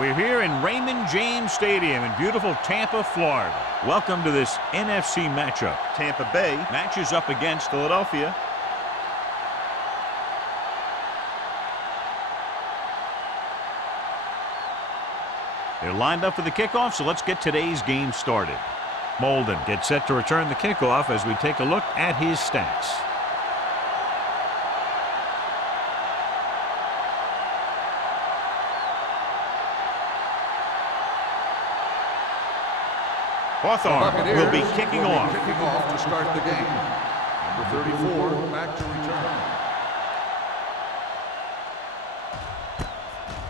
We're here in Raymond James Stadium in beautiful Tampa, Florida. Welcome to this NFC matchup. Tampa Bay matches up against Philadelphia. They're lined up for the kickoff, so let's get today's game started. Molden gets set to return the kickoff as we take a look at his stats. Hawthorne will be kicking off. Kicking off to start the game. Number 34 back to return.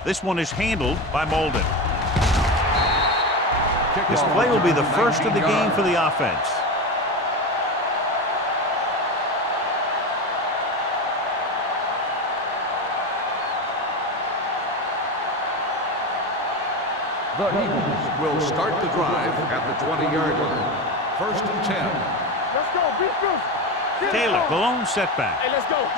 This one is handled by Molden. This play will be the first of the game for the offense. The Eagles will start the drive at the 20-yard line. First and 10. Let's go, beat this. Taylor, the lone setback. Hey, let's go.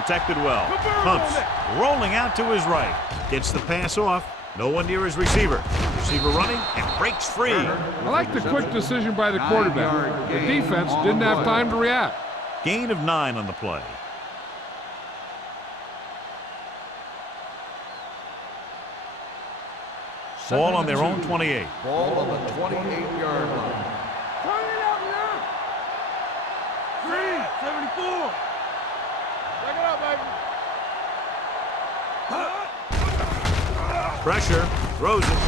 Protected well. Pumps, rolling out to his right. Gets the pass off. No one near his receiver. Receiver running and breaks free. I like the quick decision by the quarterback. The defense didn't have time to react. Gain of 9 on the play. Ball on their own 28. Ball on the 28-yard line. Turn it up now. 74. Check it out, baby. Pressure, throws it.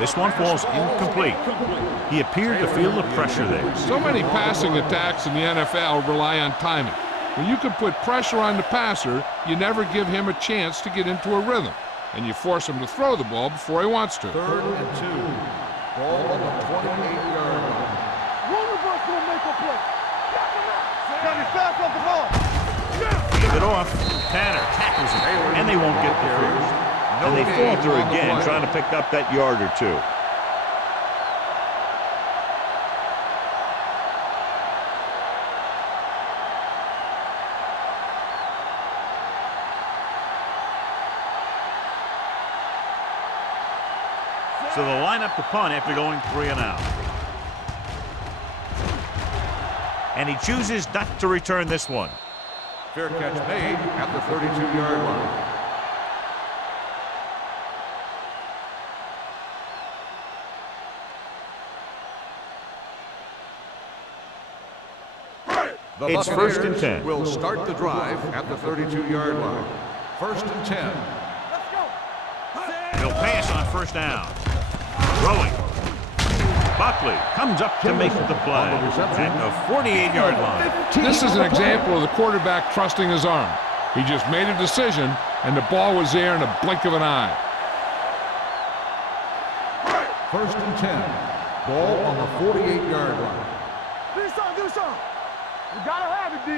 This one falls incomplete. He appeared to feel the pressure there. So many passing attacks in the NFL rely on timing. When you can put pressure on the passer, you never give him a chance to get into a rhythm, and you force him to throw the ball before he wants to. 3rd and 2. Ball on the 28-yard line. One of us will make a play. Got it fast off the ball. Give it off. Tanner tackles him, and they won't get the first. And they falter again, trying to pick up that yard or two. So they'll line up to punt after going 3 and out. And he chooses not to return this one. Fair catch made at the 32-yard line. The It's Buccaneers 1st and 10. will start the drive at the 32-yard line. 1st and 10. Let's go. He'll pass on 1st down. Throwing. Buckley comes up to make the play at the 48-yard line. This is an example of the quarterback trusting his arm. He just made a decision, and the ball was there in a blink of an eye. 1st and 10. Ball on the 48-yard line. Do something, do something. We gotta have it, D.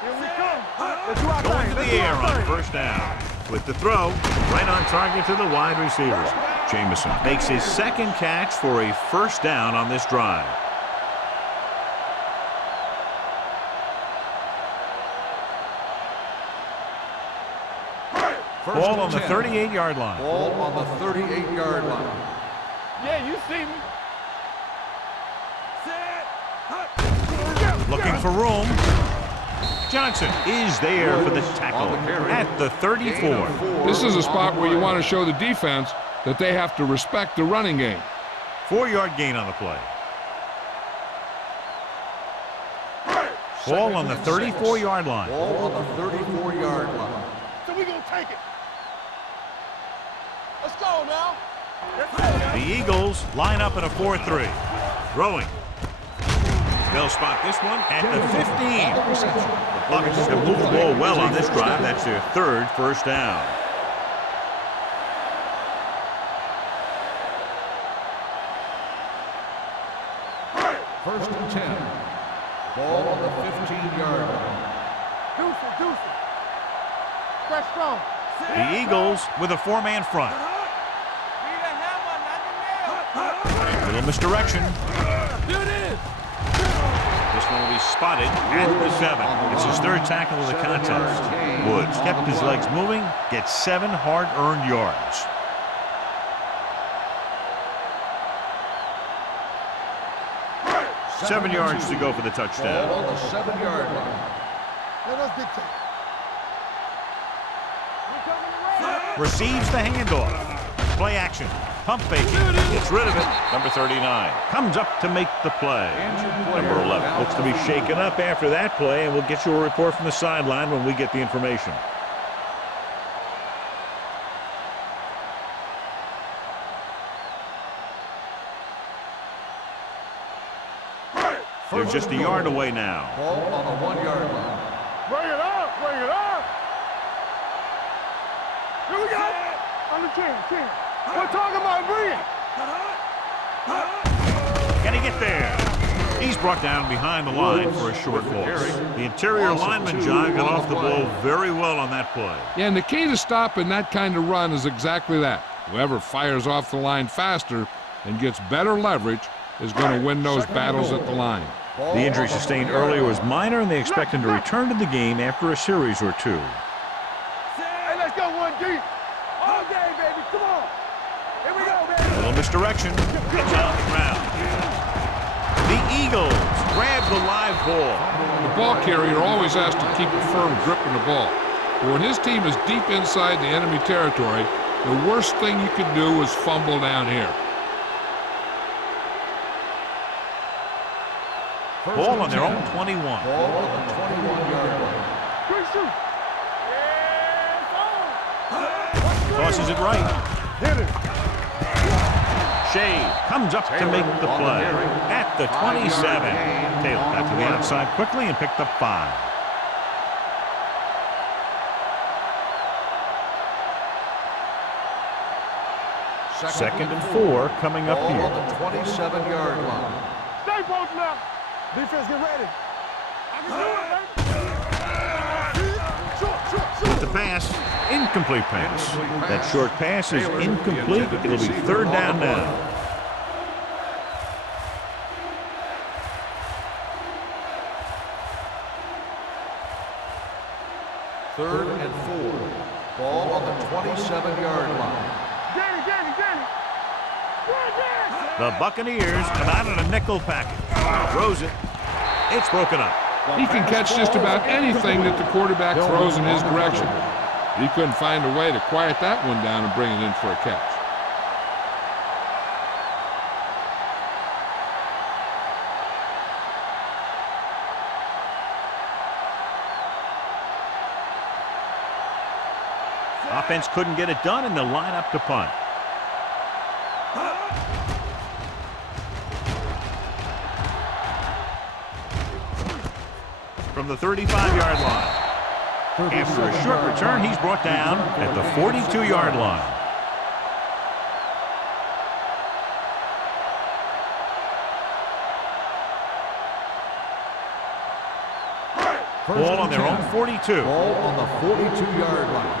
Here we come. Let's do our Going thing. to Let's the do air our on thing. 1st down. With the throw, right on target to the wide receiver. Jameson makes his 2nd catch for a 1st down on this drive. Ball on the 38-yard line. Ball on the 38-yard line. Yeah, you see me. Looking for room. Johnson is there for the tackle at the 34. This is a spot where you want to show the defense that they have to respect the running game. 4-yard gain on the play. Ball on the 34-yard line. Ball on the 34-yard line. So we gonna take it. Let's go now. Let's go now. The Eagles line up in a 4-3. Throwing. They'll spot this one at the 15. The Bucs have moved the ball well on this drive. That's their 3rd 1st down. First and 10. Ball on the 15-yard line. Deuce it. Fresh strong. The Eagles with a 4-man front. Little misdirection. Here it is. This one will be spotted at the 7. It's his third tackle of the contest. Woods kept his legs moving, gets 7 hard-earned yards. Seven yards to go for the touchdown. Ball on the 7-yard line. Let us dictate. Receives the handoff. Play action. Pump fake. Gets rid of it. Number 39 comes up to make the play. Number 11 looks to be shaken up after that play, and we'll get you a report from the sideline when we get the information. They're just a yard away now. Ball on the 1-yard line. Bring it up, bring it up. Here we go. On the 10. We're talking about bring it. Can he get there? He's brought down behind the line for a short loss. The interior lineman, John, got off the ball very well on that play. Yeah, and the key to stopping that kind of run is exactly that. Whoever fires off the line faster and gets better leverage is going to win those battles at the line. The injury sustained earlier was minor, and they expect him to return to the game after a series or 2. Hey, let's go 1D. All day, baby. Come on. Here we go, baby. A little misdirection. It's on the ground. The Eagles grab the live ball. The ball carrier always has to keep a firm grip on the ball. But when his team is deep inside the enemy territory, the worst thing you could do is fumble down here. Ball on their own 21. Ball on the 21-yard line. Quick shoot. Tosses it right. Hit it. Shea comes up to make the play at the 27. Taylor got to the outside quickly and picked up 5. Second and 4 coming up Ball here. on the 27-yard line. Stay both now. Defense, get ready. I can do it, man. Short. The pass, incomplete pass. That short pass is incomplete. It'll be 3rd down now. Third and 4. Ball on the 27-yard line. Danny. The Buccaneers come out in a nickel package. Throws it. It's broken up. He can catch just about anything that the quarterback throws in his direction. He couldn't find a way to quiet that one down and bring it in for a catch. Offense couldn't get it done, and they'll line up to punt. From the 35-yard line. After a short return, he's brought down at the 42-yard line. Ball on their own 42. Ball on the 42-yard line.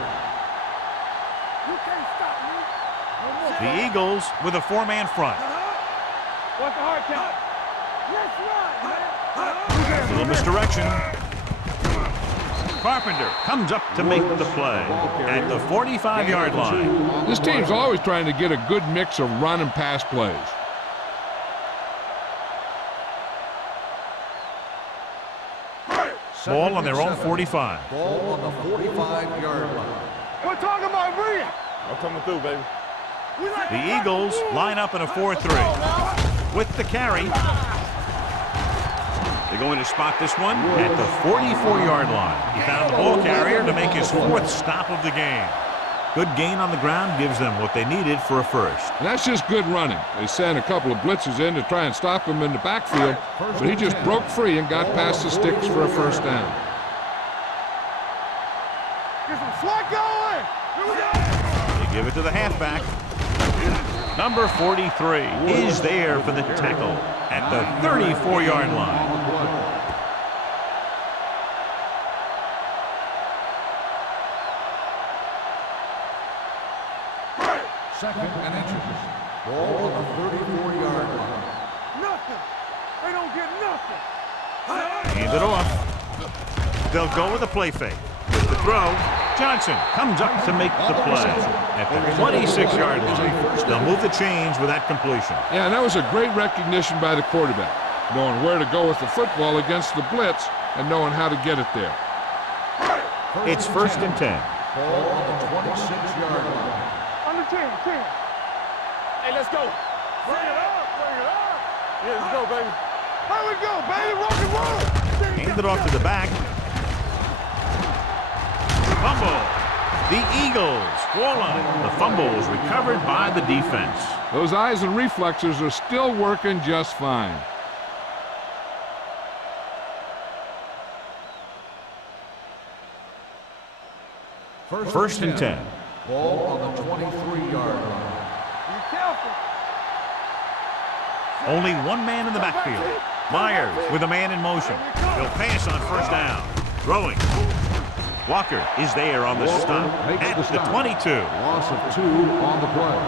You can't stop me. The Eagles with a 4-man front. What's the hard count? Let's run, man. A little misdirection. Carpenter comes up to make the play at the 45-yard line. This team's always trying to get a good mix of run and pass plays. Ball on their own 45. Ball on the 45-yard line. We're talking about bring it. I'm coming through, baby. The Eagles line up in a 4-3. With the carry. They're going to spot this one at the 44-yard line. He found the ball carrier to make his 4th stop of the game. Good gain on the ground gives them what they needed for a first. And that's just good running. They sent a couple of blitzes in to try and stop him in the backfield, but he just broke free and got past the sticks for a first down. Get some slack going. Here we go. They give it to the halfback. Number 43 is there for the tackle at the 34-yard line. Second and inches. Ball on the 34-yard line. Nothing. They don't get nothing. Hand it off. They'll go with a play fake. With the throw, Johnson comes up to make the play. At the 26-yard line, they'll move the chains with that completion. Yeah, and that was a great recognition by the quarterback, knowing where to go with the football against the blitz and knowing how to get it there. It's 1st and 10. Ball on the 26-yard line. Under 10. Hey, let's go. Bring it up. Yeah, let's go, baby. Here we go, baby. Rock and roll. Hand it off to the back. Fumble. The Eagles fall on it. The fumble was recovered by the defense. Those eyes and reflexes are still working just fine. First and 10. Ball on the 23-yard line. Be careful. Only one man in the backfield. Myers with a man in motion. He'll pass on 1st down. Throwing. Walker is there on the stop at the 22. Loss of 2 on the play.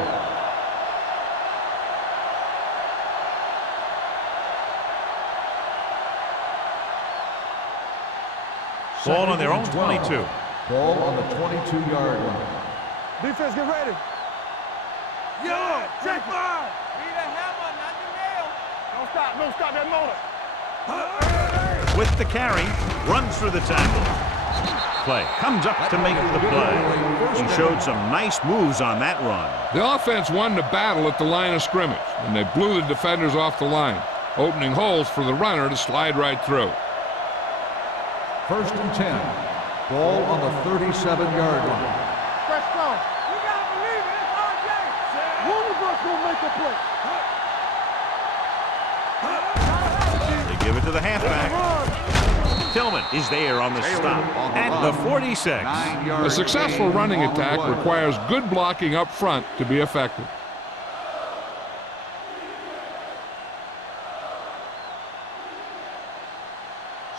Ball on their own 22. Ball on the 22-yard line. Defense, get ready. Yo, check 5. Need a hammer, not the nail. Don't stop that motor. With the carry, runs through the tackle. Play comes up to make the play. He showed some nice moves on that run. The offense won the battle at the line of scrimmage, and they blew the defenders off the line, opening holes for the runner to slide right through. 1st and 10. Ball on the 37-yard line. Fresh start. You gotta believe it. It's our game. One of us gonna make a play. They give it to the halfback. Tillman is there on the stop at the 46. A successful running attack requires good blocking up front to be effective.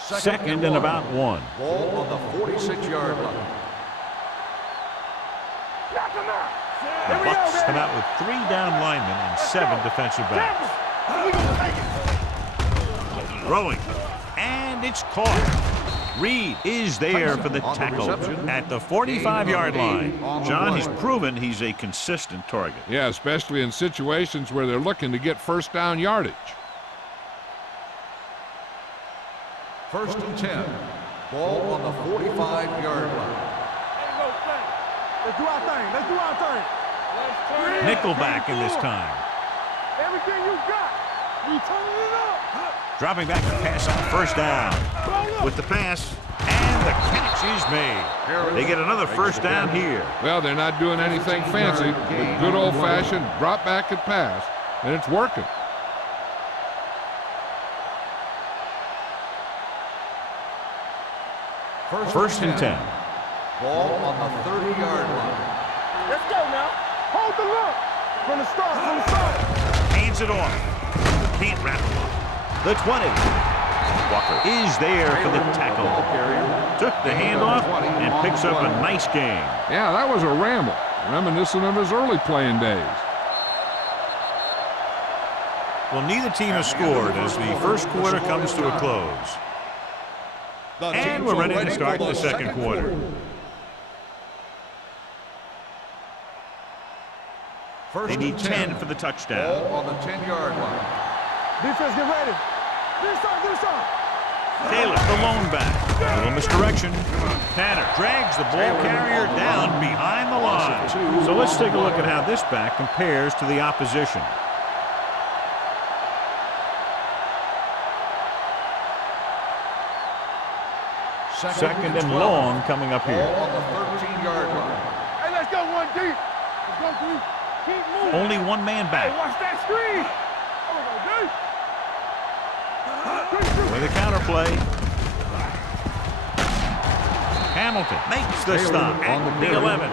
Second and about 1. Ball on the 46-yard line. The Bucks come out with 3 down linemen and 7 defensive backs. Throwing. And it's caught. Reed is there for the tackle at the 45-yard line. John, he's proven he's a consistent target. Yeah, especially in situations where they're looking to get 1st down yardage. 1st and 10. Ball on the 45-yard line. Let's do our thing. Nickelback in this time. Everything you got. We turning it up. Dropping back to pass on 1st down. With the pass, and the catch is made. They get another 1st down here. Well, they're not doing anything fancy, but good old-fashioned drop back and pass, and it's working. First and 10. Ball on the 30-yard line. Let's go now. Hold the look. From the start. Hands it off. Can't wrap him up. The 20. Walker is there for the tackle. Took the handoff and picks up a nice gain. Yeah, that was a ramble, reminiscent of his early playing days. Well, neither team has scored as the first quarter comes to a close. And we're ready to start the second quarter. They need 10 for the touchdown. Ball on the 10-yard line. Defense, get ready. This side. Taylor, the lone back. A little misdirection. Tanner drags the ball carrier down behind the line. So let's take a look at how this back compares to the opposition. Second and long coming up here. Ball on the 13-yard line. Hey, let's go 1 deep. Let's go 3. Keep moving. Only one man Hey, back. watch that screen. With a counterplay. Hamilton makes the stop at the 11.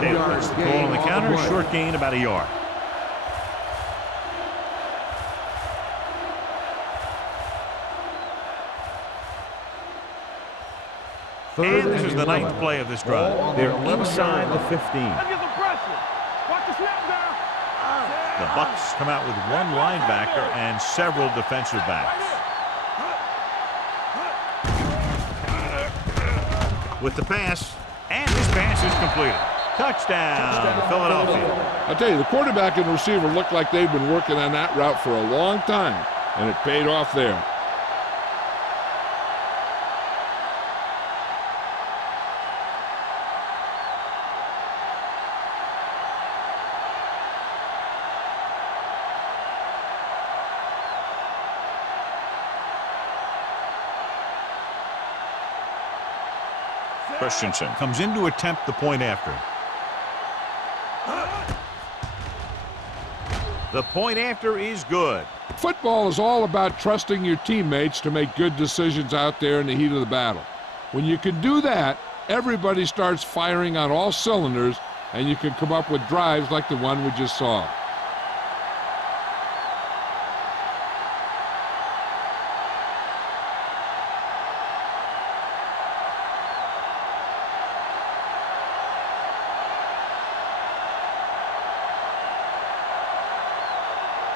Taylor gets the ball on the counter. Short gain about a yard. And this is the 9th play of this drive. They're inside the 15. Let's get some pressure. Watch the snap down. The Bucks come out with one linebacker and several defensive backs. with the pass, and this pass is completed. Touchdown, Philadelphia. I tell you, the quarterback and receiver look like they've been working on that route for a long time, and it paid off there. Christensen comes in to attempt the point after. The point after is good. Football is all about trusting your teammates to make good decisions out there in the heat of the battle. When you can do that, everybody starts firing on all cylinders, and you can come up with drives like the one we just saw.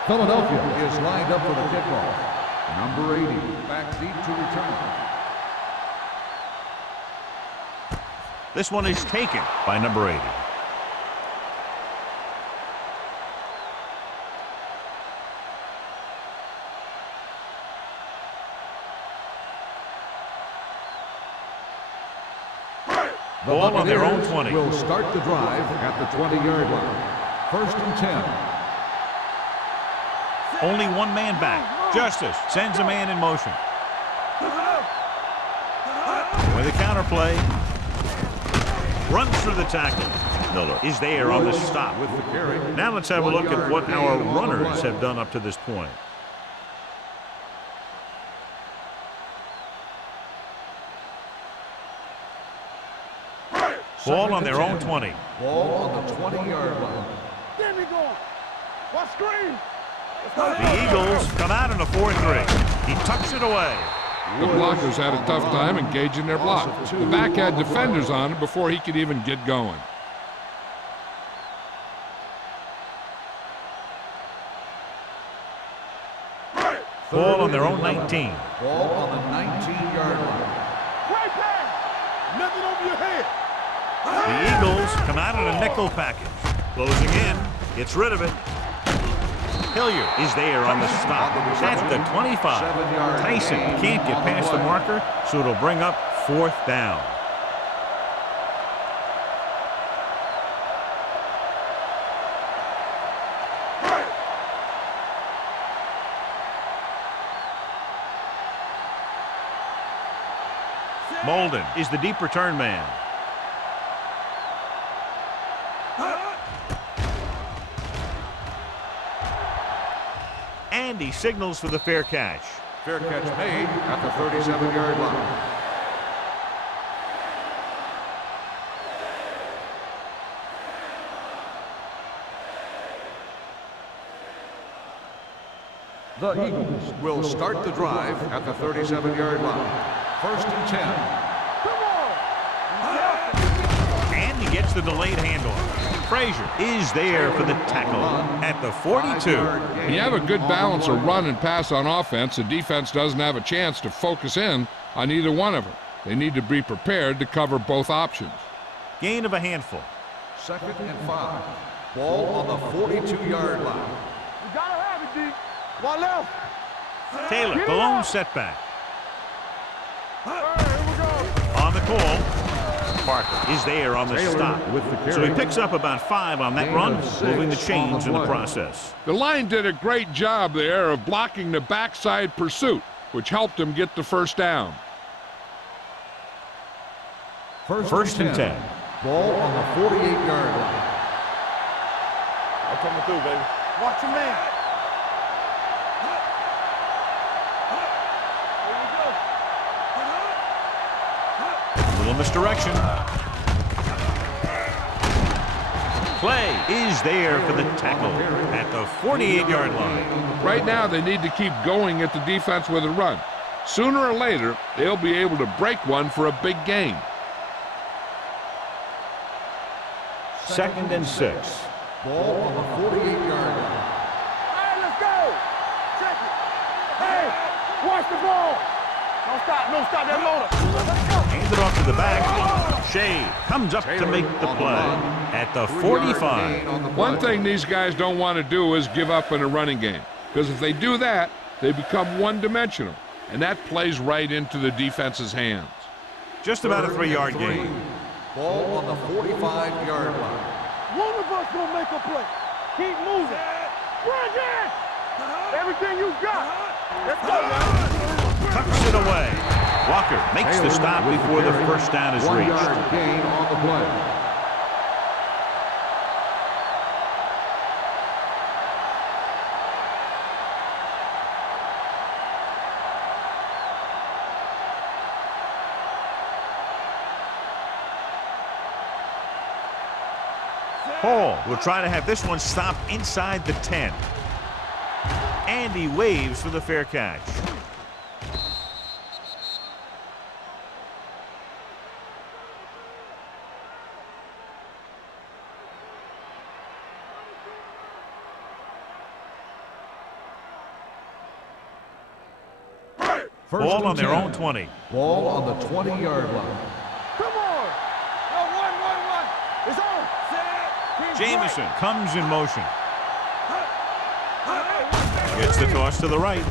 Philadelphia is lined up for the kickoff. Number 80, back deep to return. This one is taken by number 80. The Ball on their own Buccaneers 20. will start the drive at the 20-yard line. 1st and 10. Only one man back. Justice sends a man in motion. With a counterplay. Runs through the tackle. Miller is there on the stop. With the carry. Now let's have a look at what our runners have done up to this point. Ball on their own 20. Ball on the 20-yard line. Get me going. What screen? The Eagles come out in a 4-3. He tucks it away. The blockers had a tough time engaging their block. The back had defenders on it before he could even get going. Ball on their own 19. Ball on the 19-yard line. Great pass. Nothing over your head. The Eagles come out in a nickel package. Closing in. Gets rid of it. Hilliard is there on the stop at the 25. Tyson can't get past the marker, so it'll bring up 4th down. Molden is the deep return man. And he signals for the fair catch. Fair catch made at the 37-yard line. The Eagles will start the drive at the 37-yard line. 1st and 10. Come on. And he gets the delayed handoff. Frazier is there for the tackle at the 42. When you have a good balance of run and pass on offense, the defense doesn't have a chance to focus in on either one of them. They need to be prepared to cover both options. Gain of a handful. 2nd and 5. Ball on the 42-yard line. You gotta have it, D. One left. Taylor, the lone setback. All right, here we go. On the call. Parker is there on the stop. So he picks up about 5 on that run, moving the chains in the process. The line did a great job there of blocking the backside pursuit, which helped him get the 1st down. 1st and 10. Ball on the 48-yard line. I'm coming through, baby. Watch your man. Little misdirection. Play is there for the tackle at the 48-yard line. Right now, they need to keep going at the defense with a run. Sooner or later, they'll be able to break one for a big gain. 2nd and 6. Ball on the 48-yard line. All right, let's go. Check it. Hey, watch the ball. Don't stop that motor. Hand it off to the back. Shea comes up to make the play at the 45. One thing these guys don't want to do is give up in a running game, because if they do that, they become one-dimensional, and that plays right into the defense's hands. Just about a 3-yard gain. Ball on the 45-yard line. One of us gonna make a play. Keep moving. Run it! Everything you got. Let's go, man. Tucks it away. Walker makes the stop before the first down is 1 reached. yard gain on the play. Hall will try to have this one stopped inside the 10. And he waves for the fair catch. Ball on their own 20. Ball on the 20-yard line. Come on. Yo, one. It's on. Set. Jamison comes in motion. Gets the toss to the right.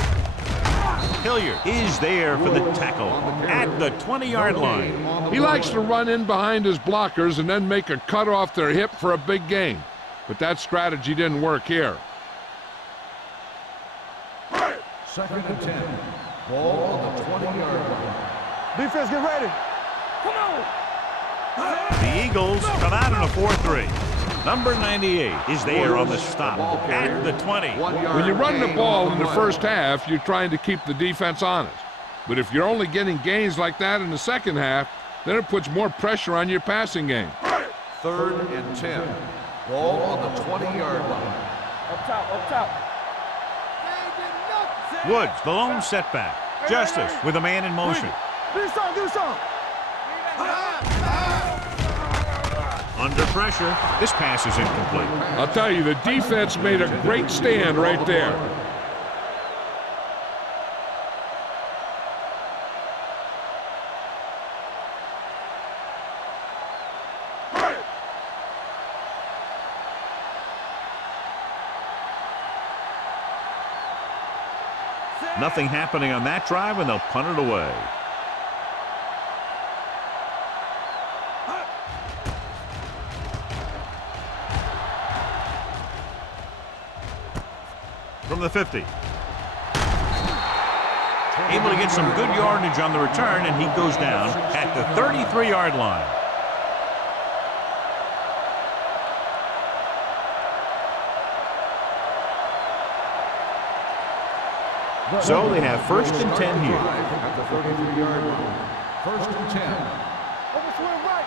Hilliard is there for the tackle at the 20-yard line. He likes to run in behind his blockers and then make a cut off their hip for a big gain. But that strategy didn't work here. 2nd and 10. Ball on the 20-yard line. Defense, get ready. Come on. The Eagles come out in a 4-3. Number 98 is there on the stop at the 20. When you run the ball in the first half, you're trying to keep the defense honest. But if you're only getting gains like that in the second half, then it puts more pressure on your passing game. 3rd and 10. Ball on the 20-yard line. Up top. Woods, the lone setback. Justice with a man in motion. Do something. Under pressure, this pass is incomplete. I'll tell you, the defense made a great stand right there. Nothing happening on that drive, and they'll punt it away. From the 50. Able to get some good yardage on the return, and he goes down at the 33-yard line. So they have 1st and 10 here. At the 33-yard line. 1st and 10. Overswing right.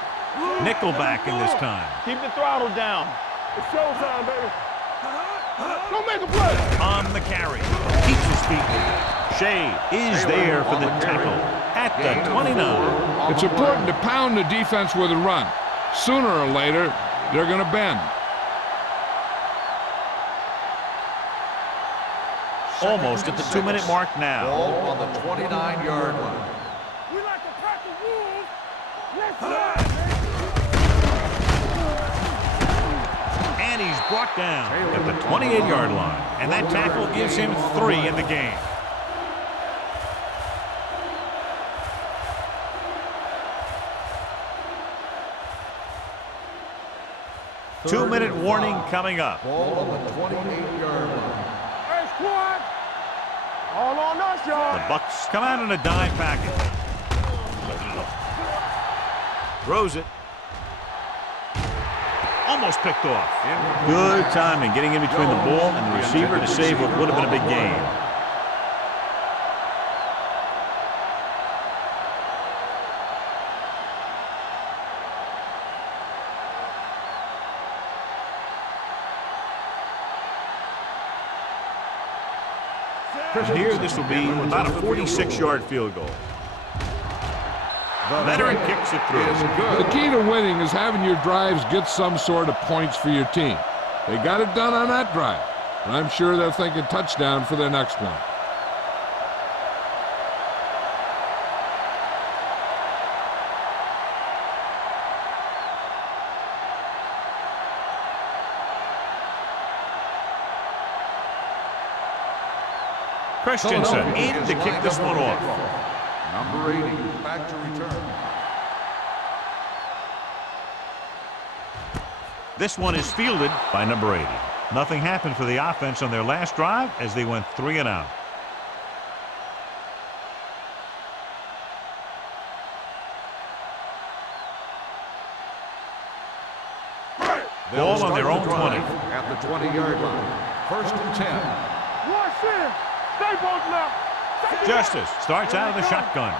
Nickelback in this time. Keep the throttle down. It's showtime, baby. Don't make a play. On the carry. Keeps his feet moving. Shea is there for the tackle at the 29. It's important to pound the defense with a run. Sooner or later, they're going to bend. Almost at the 2-minute mark now. Ball on the 29-yard line. We like to pack the wolves. Let's go. And he's brought down at the 28-yard line. And that tackle gives him 3 in the game. Two-minute warning coming up. Ball on the 28-yard line. Hey, squad. All on us, y'all. The Bucks come out in a dime package. Throws it. Almost picked off. Good timing, getting in between the ball and the receiver to save what would have been a big gain. And here, this will be about a 46-yard field goal. Veteran kicks it through. The key to winning is having your drives get some sort of points for your team. They got it done on that drive, and I'm sure they're thinking touchdown for their next one. Christensen in to kick this one off. Number 80, back to return. This one is fielded by number 80. Nothing happened for the offense on their last drive as they went 3 and out. Ball on their own 20. At the 20-yard line. First and 10. Watch in. Stay both left. Justice starts out of the shotgun.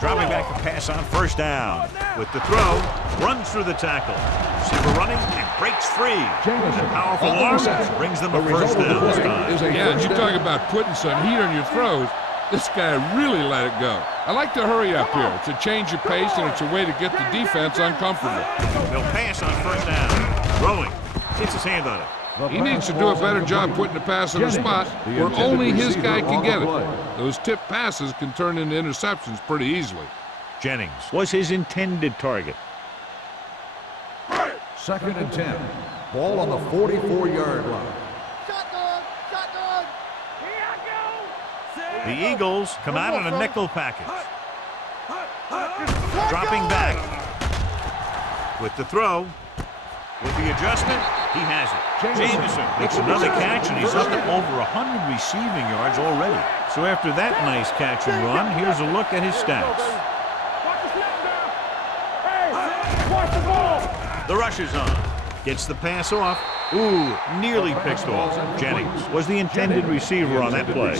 Dropping back to pass on first down. With the throw, runs through the tackle. Receiver running and breaks free. The powerful arm brings them a first down this time. Yeah, and you talk about putting some heat on your throws. This guy really let it go. I like to hurry up here. It's a change of pace, and it's a way to get the defense uncomfortable. They'll pass on first down. Throwing. Gets his hand on it. He needs to do a better job putting the pass in the spot where only his guy can get it. Those tip passes can turn into interceptions pretty easily. Jennings was his intended target. Second and 10. Ball on the 44-yard line. Shotgun. Shotgun. Here I go. The Eagles come out in a nickel package. Dropping back. With the throw. With the adjustment, he has it. Jameson makes another catch, and he's up to over 100 receiving yards already. So after that nice catch and run, here's a look at his stats. Watch the snap down. Hey, watch the ball. The rush is on. Gets the pass off. Ooh, nearly picked off. Jennings was the intended receiver on that play.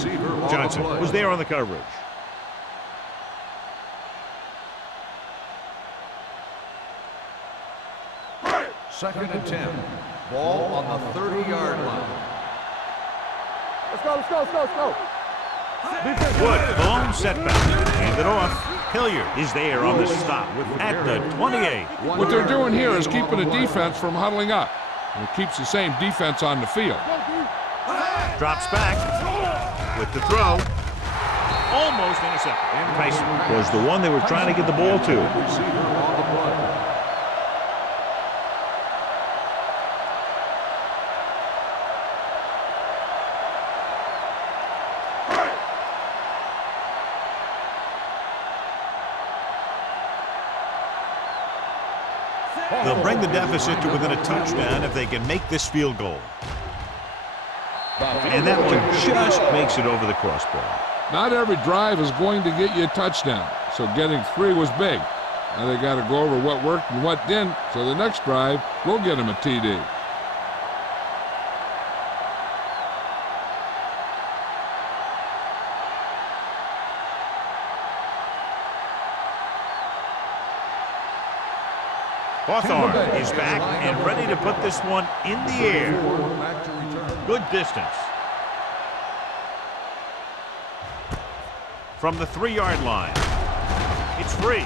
Johnson was there on the coverage. Second and 10. Ball on the 30-yard line. Let's go, let's go, let's go, let's go. Wood, the lone setback. Hand it off. Hilliard is there on the stop at the 28. What they're doing here is keeping the defense from huddling up. And it keeps the same defense on the field. Drops back with the throw. Almost intercepted. Tyson was the one they were trying to get the ball to. Receiver on the play. They'll bring the deficit to within a touchdown if they can make this field goal. And that one just makes it over the crossbar. Not every drive is going to get you a touchdown, so getting 3 was big. Now they got to go over what worked and what didn't, so the next drive will get them a TD. Hawthorne is back and ready to put this one in the air. Back to return. Good distance. From the 3-yard line. It's free.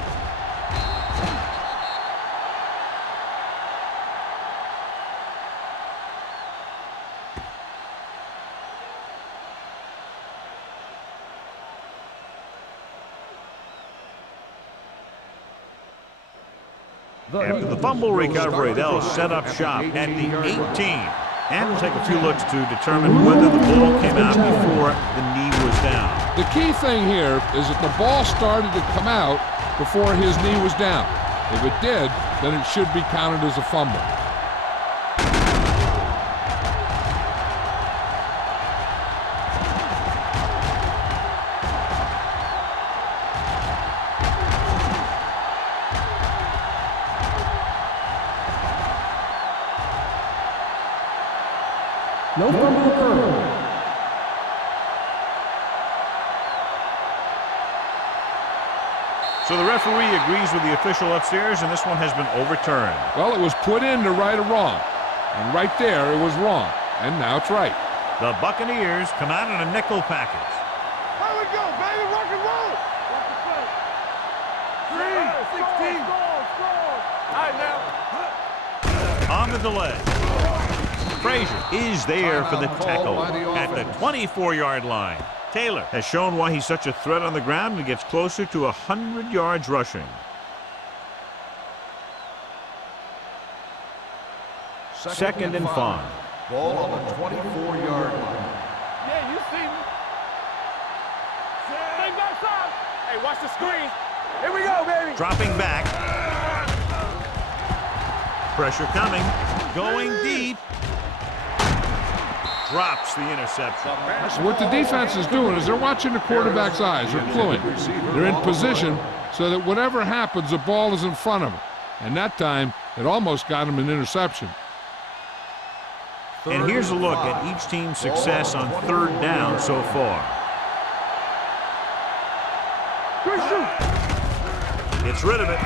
After the fumble recovery, they'll set up shop at the 18. And we'll take a few looks to determine whether the ball came out before the knee was down. The key thing here is that the ball started to come out before his knee was down. If it did, then it should be counted as a fumble. No fumble occurred. So the referee agrees with the official upstairs, and this one has been overturned. Well, it was put in to right a wrong. And right there, it was wrong. And now it's right. The Buccaneers come out in a nickel package. Here we go, baby. Rock and roll. Watch the play. 3, 16. Score. All right, now. On the delay. Frazier is there for the tackle at the 24-yard line. Taylor has shown why he's such a threat on the ground and gets closer to 100 yards rushing. Second and 5. Ball on the 24-yard line. Dropping back. Pressure coming. Going deep. Drops the interception. So what the defense is doing is they're watching the quarterback's eyes. They're cluing. They're in position so that whatever happens, the ball is in front of them. And that time, it almost got him an interception. And here's a look at each team's success on third down so far. Gets rid of it.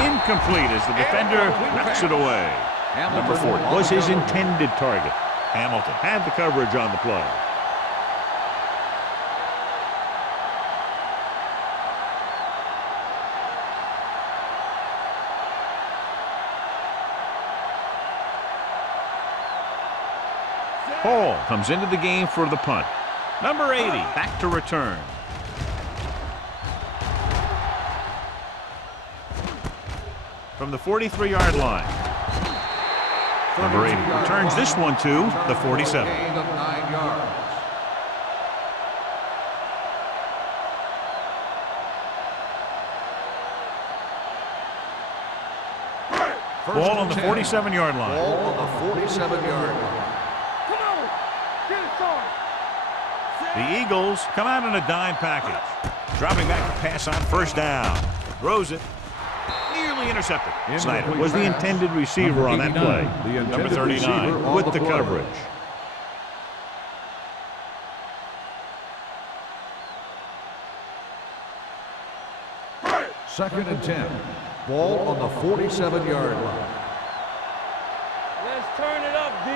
Incomplete as the defender knocks it away. Number 40 was his intended target. Hamilton had the coverage on the play. Hall comes into the game for the punt. Number 80 back to return. From the 43-yard line. Number 80 returns this one to the 47. Gain of 9 yards. Ball on the 47-yard line. Ball on the 47-yard line. Come on. Get it started. The Eagles come out in a dime package. Dropping back to pass on first down. Throws it. Nearly intercepted. Snyder was the intended receiver on that play. Number 39 with the coverage. Second and 10. Ball on the 47-yard line. Let's turn it up, D.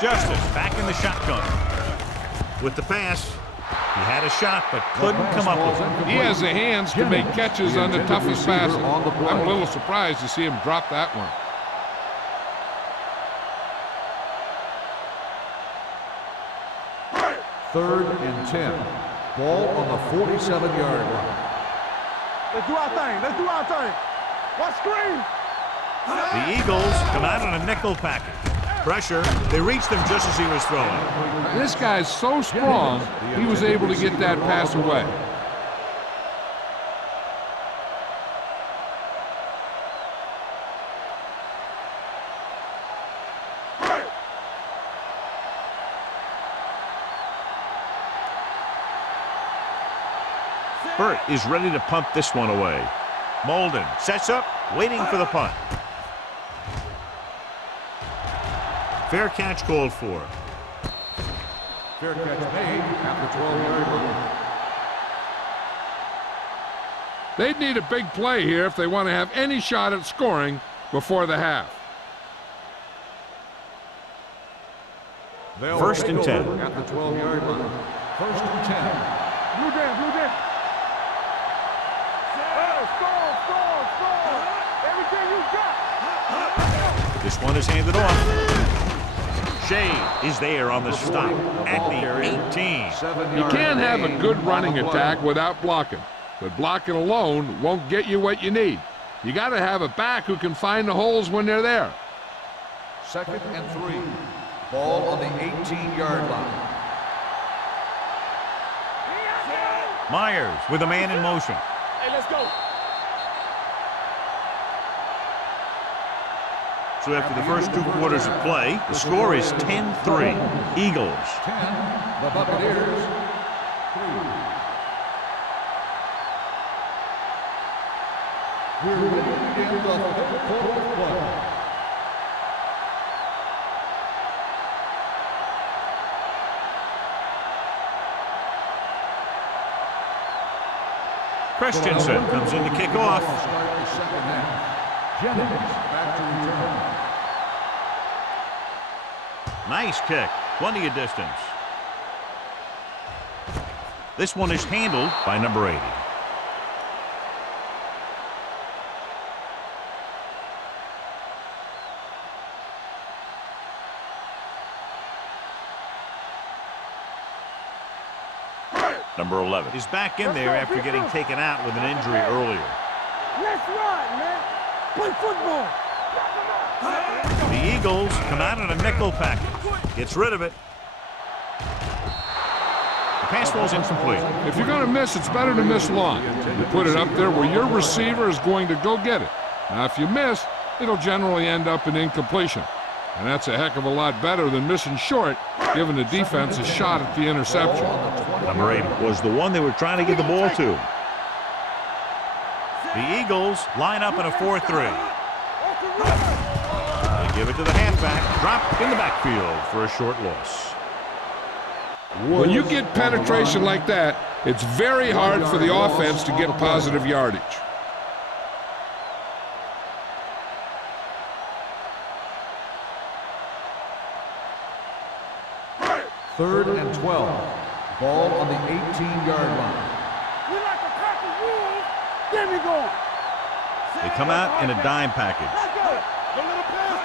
Justice back in the shotgun. With the pass, he had a shot but couldn't come up with it. He has the hands to make catches on the toughest passes. I'm a little surprised to see him drop that one. Third and 10. Ball on the 47-yard line. Let's do our thing. Let's do our thing. What screen? The Eagles come out in a nickel package. Pressure. They reached him just as he was throwing. This guy's so strong, he was able to get that pass away. Burt is ready to punt this one away. Molden sets up, waiting for the punt. Fair catch called for. Fair catch made at the 12-yard line. They'd need a big play here if they want to have any shot at scoring before the half. First and 10. At the 12-yard line. First and 10. Blue down, blue down. Score. Everything you got. This one is handed off. Shea is there on the stop at the 18. You can't have a good running attack without blocking, but blocking alone won't get you what you need. You got to have a back who can find the holes when they're there. Second and 3. Ball on the 18-yard line. Myers with a man in motion. Hey, let's go. So after the first 2 quarters of play, the score is 10-3. Eagles. 10. The Buccaneers. 3. We're waiting in the third quarter of play. Christensen comes in to kick off. Start the second half. Jennings back to return. Nice kick. Plenty of distance. This one is handled by number 80. Number 11 is back in there after getting taken out with an injury earlier. Let's run, man. Play football. The Eagles come out in a nickel package. Gets rid of it. pass falls incomplete. If you're going to miss, it's better to miss long. You put it up there where your receiver is going to go get it. Now, if you miss, it'll generally end up in incompletion. And that's a heck of a lot better than missing short, giving the defense a shot at the interception. Number 8 was the one they were trying to get the ball to. The Eagles line up in a 4-3. They give it to the halfback, drop in the backfield for a short loss. When you get penetration like that, it's very hard for the offense to get positive yardage. Third and 12. Ball on the 18-yard line. We like a pack of wolves. Get me going. They come out in a dime package. Let's go. A little pass.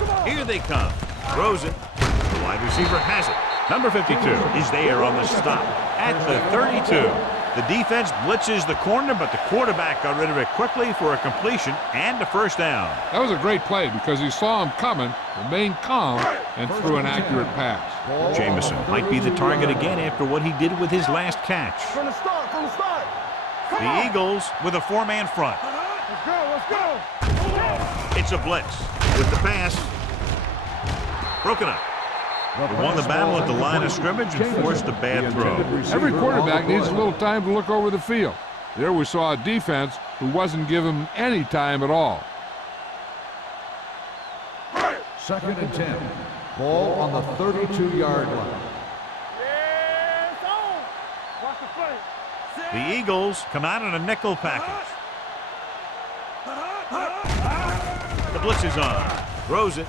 Come on. Here they come. Throws it. The wide receiver has it. Number 52 is there on the stop at the 32. The defense blitzes the corner, but the quarterback got rid of it quickly for a completion and a first down. That was a great play because he saw him coming, remained calm, and threw an accurate pass. Jamison might be the target again after what he did with his last catch. From the start. The Eagles with a 4-man front. Let's go. It's a blitz with the pass. Broken up. They won the battle at the line of scrimmage and forced a bad throw. Every quarterback needs a little time to look over the field. There we saw a defense who wasn't given him any time at all. Second and 10. Ball on the 32-yard line. Yeah, it's on. Watch the play. The Eagles come out in a nickel package. The blitz is on. Throws it.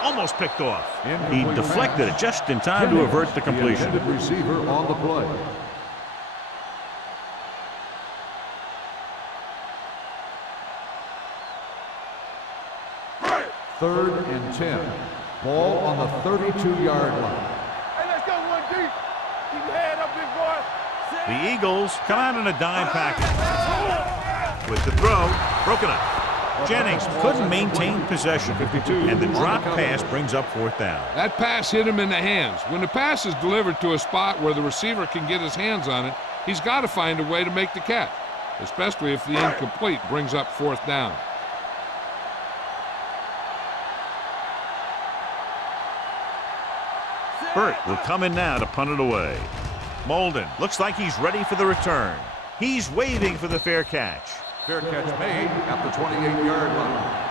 Almost picked off. He deflected it just in time to avert the completion. The receiver on the play. Third and 10. Ball on the 32-yard line. Hey, let's go one deep. Keep your head up, big boy. The Eagles come out in a dime package. With the throw, broken up. Jennings couldn't maintain possession, and the drop pass brings up fourth down. That pass hit him in the hands. When the pass is delivered to a spot where the receiver can get his hands on it, he's got to find a way to make the catch, especially if the incomplete brings up fourth down. Burt will come in now to punt it away. Molden looks like he's ready for the return. He's waving for the fair catch. Fair catch made at the 28-yard line.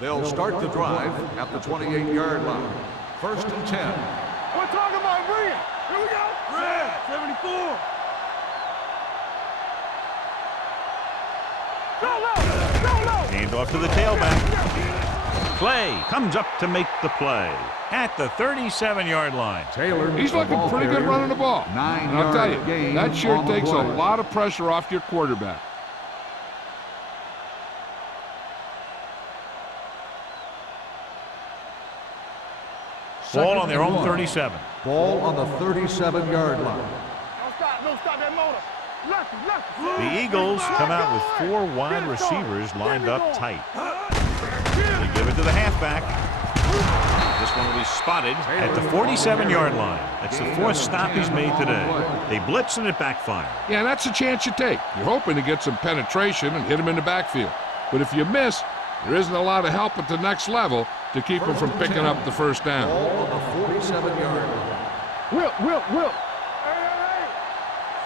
They'll start the drive at the 28-yard line. First and 10. We're talking about Red. Here we go. Red, 74. Go low. Hand off to the tailback. Clay comes up to make the play at the 37-yard line. Taylor. He's looking pretty good running the ball. And I'll tell you, that sure takes a lot of pressure off your quarterback. Ball on their own 37. Ball on the 37-yard line. No stop that motor. Left. The Eagles come out with 4 wide receivers lined up tight. They give it to the halfback. This one will be spotted at the 47-yard line. That's the 4th stop he's made today. They blitz and it backfires. Yeah, that's a chance you take. You're hoping to get some penetration and hit him in the backfield. But if you miss, there isn't a lot of help at the next level to keep him from picking up the first down. Ball on the 47-yard line. Will.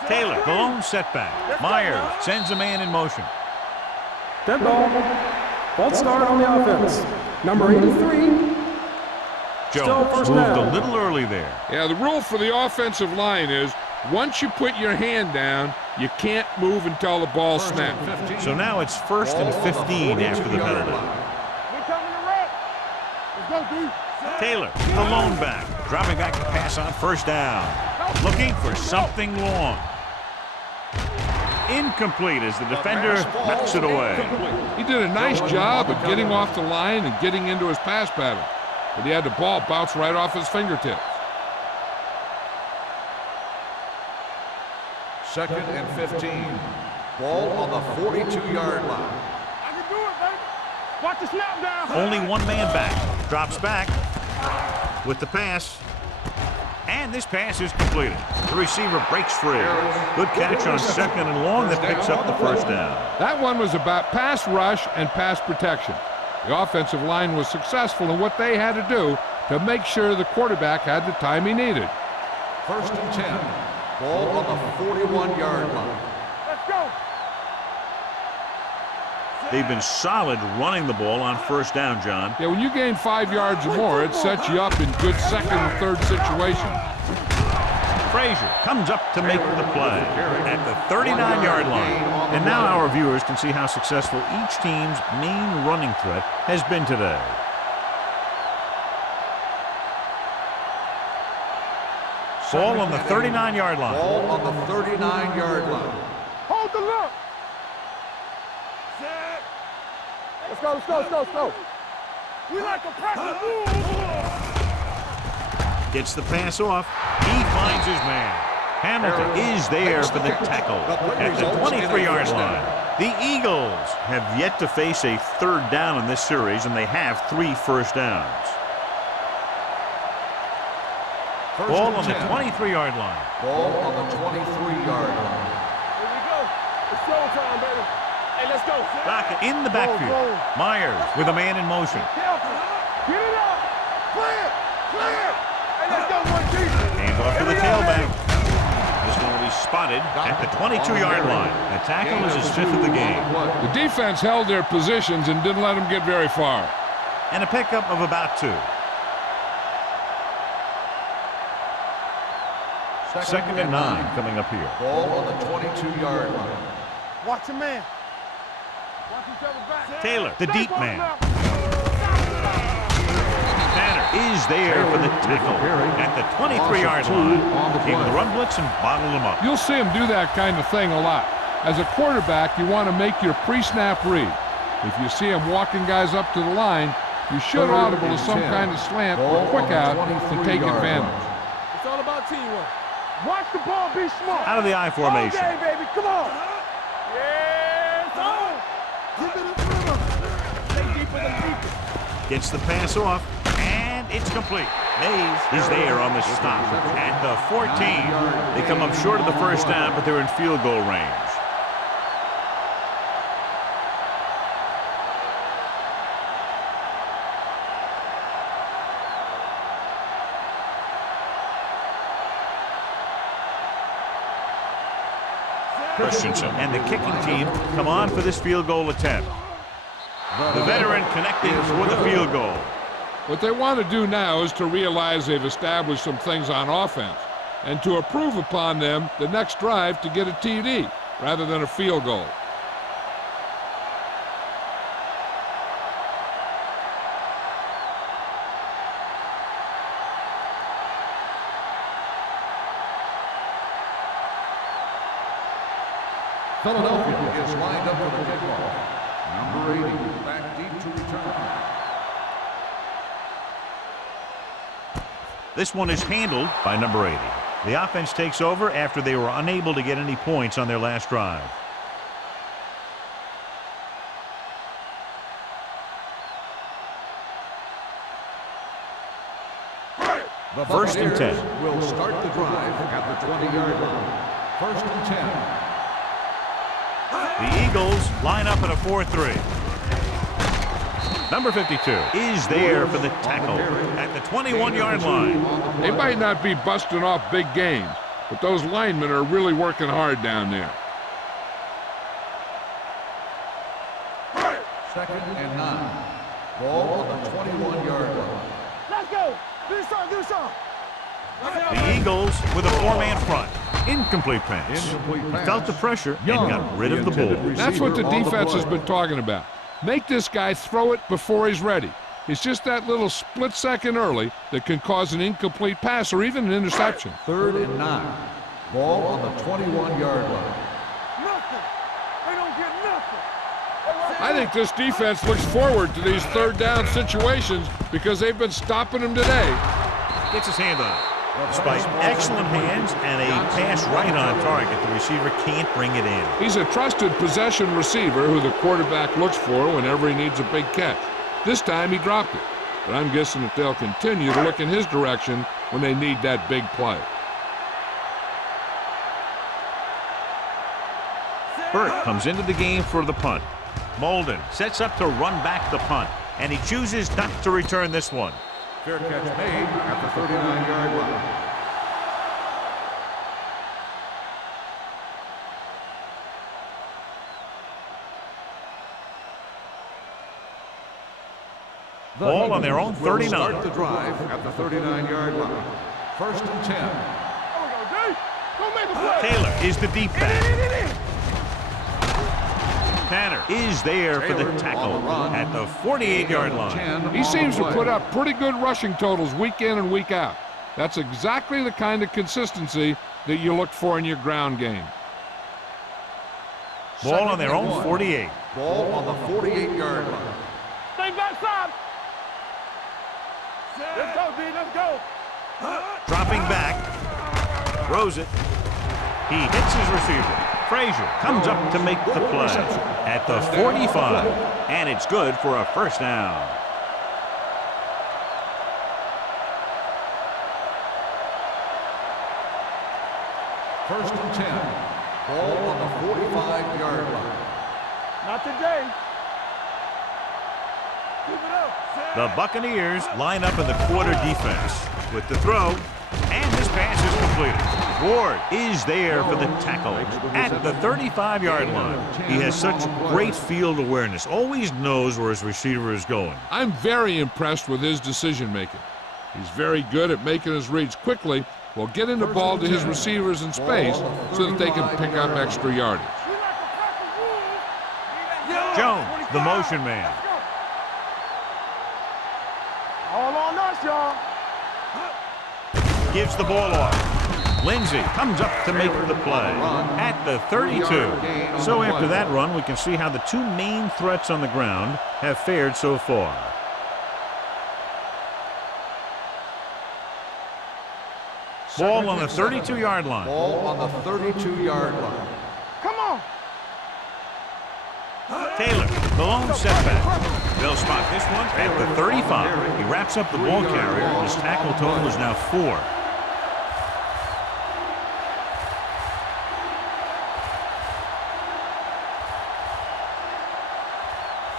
Taylor, the lone setback. Myers sends a man in motion. Dead ball. False start on the offense. Number 83. Jones moved a little early there. Yeah, the rule for the offensive line is once you put your hand down, you can't move until the ball snaps. So now it's 1st and 15 after the penalty. We're coming to red. Let's go, dude. Taylor, the lone back, dropping back to pass on first down. Looking for something long. Incomplete as the defender knocks it away. He did a nice job of getting off the line and getting into his pass pattern, but he had the ball bounce right off his fingertips. Second and 15. Ball on the 42-yard line. I can do it, baby. Watch the snap down. Only one man back. Drops back with the pass. And this pass is completed. The receiver breaks free. Good catch on second and long that picks up the first down. That one was about pass rush and pass protection. The offensive line was successful in what they had to do to make sure the quarterback had the time he needed. First and 10. Ball on the 41-yard line. Let's go. They've been solid running the ball on first down, John. Yeah, when you gain 5 yards or more, it sets you up in good second and third situations. Frazier comes up to make the play at the 39-yard line. And now our viewers can see how successful each team's main running threat has been today. Ball on the 39-yard line. Ball on the 39-yard line. Hold the look. Let's go, let's go, let's go, let's go. We like to pressure. Gets the pass off. He finds his man. Hamilton is there for the tackle at the 23-yard line. The Eagles have yet to face a third down in this series, and they have 3 first downs. Ball on the 23-yard line. Ball on the 23-yard line. Here we go. It's showtime, baby. Hey, let's go. Back in the backfield. Myers with a man in motion. Careful. Get it up. Clear. Clear. Hey, let's go, one deep. Hand off to the tailback. This one will be spotted at the 22-yard line. The tackle is his 5th of the game. The defense held their positions and didn't let them get very far. And a pickup of about 2. Second and 9 coming up here. Ball on the 22-yard line. Watch your man. Watch each other back. Taylor, the deep man. Tanner is there for the tackle at the 23-yard line. Keep the run blitz and bottle them up. You'll see him do that kind of thing a lot. As a quarterback, you want to make your pre-snap read. If you see him walking guys up to the line, you should audible to some kind of slant or quick out to take advantage. It's all about teamwork. Watch the ball, be smart. Out of the I formation. Okay, baby, come on. Yeah, it's on. Keep it in the Stay deeper than deeper. Gets the pass off, and it's complete. Mays is there on the stop at the 14. They come up short of the first down, but they're in field goal range. Christensen and the kicking team come on for this field goal attempt. The veteran connecting for the field goal. What they want to do now is to realize they've established some things on offense and to improve upon them the next drive to get a TD rather than a field goal. Philadelphia is lined up for the kickoff. Number 80, back deep to return. This one is handled by number 80. The offense takes over after they were unable to get any points on their last drive. The First and 10. Will start the drive at the 20-yard line. First and 10. The Eagles line up in a 4-3. Number 52 is there for the tackle at the 21-yard line. They might not be busting off big games, but those linemen are really working hard down there. Second and 9. Ball on the 21-yard line. Let's go. Do something. The Eagles with a 4-man front. Incomplete pass. He felt the pressure and got rid of the ball. That's what the defense has been talking about. Make this guy throw it before he's ready. It's just that little split second early that can cause an incomplete pass or even an interception. Third and 9. Ball on the 21-yard line. Nothing. They don't get nothing. I think this defense looks forward to these third down situations because they've been stopping them today. Gets his hand on it. Despite excellent hands and a pass right on target, the receiver can't bring it in. He's a trusted possession receiver who the quarterback looks for whenever he needs a big catch. This time he dropped it, but I'm guessing that they'll continue to look in his direction when they need that big play. Burt comes into the game for the punt. Molden sets up to run back the punt, and he chooses not to return this one. Fair catch made at the 39-yard line. Ball on their own 39. Start the drive at the 39-yard line. 1st and 10. Go make a play. Taylor is the deep back. Tanner is there for the tackle at the 48-yard line. He seems to put up pretty good rushing totals week in and week out. That's exactly the kind of consistency that you look for in your ground game. Ball on their own 48. Ball on the 48-yard line. Stay backside. Let's go, D. Let's go. Dropping back. Throws it. He hits his receiver. Frazier comes up to make the play at the 45, and it's good for a first down. First and 10. Ball on the 45-yard line. Not today. Keep it up. The Buccaneers line up in the quarter defense with the throw, and this pass is completed. Ward is there for the tackle at the 35-yard line. He has such great field awareness, always knows where his receiver is going. I'm very impressed with his decision making. He's very good at making his reads quickly while getting the ball to his receivers in space so that they can pick up extra yardage. Jones, the motion man. All on us, y'all. Gives the ball off. Lindsey comes up to make the play at the 32. So after that run, we can see how the two main threats on the ground have fared so far. Ball on the 32-yard line. Ball on the 32-yard line. Come on. Taylor, the lone setback. They'll spot this one at the 35. He wraps up the ball carrier. His tackle total is now 4.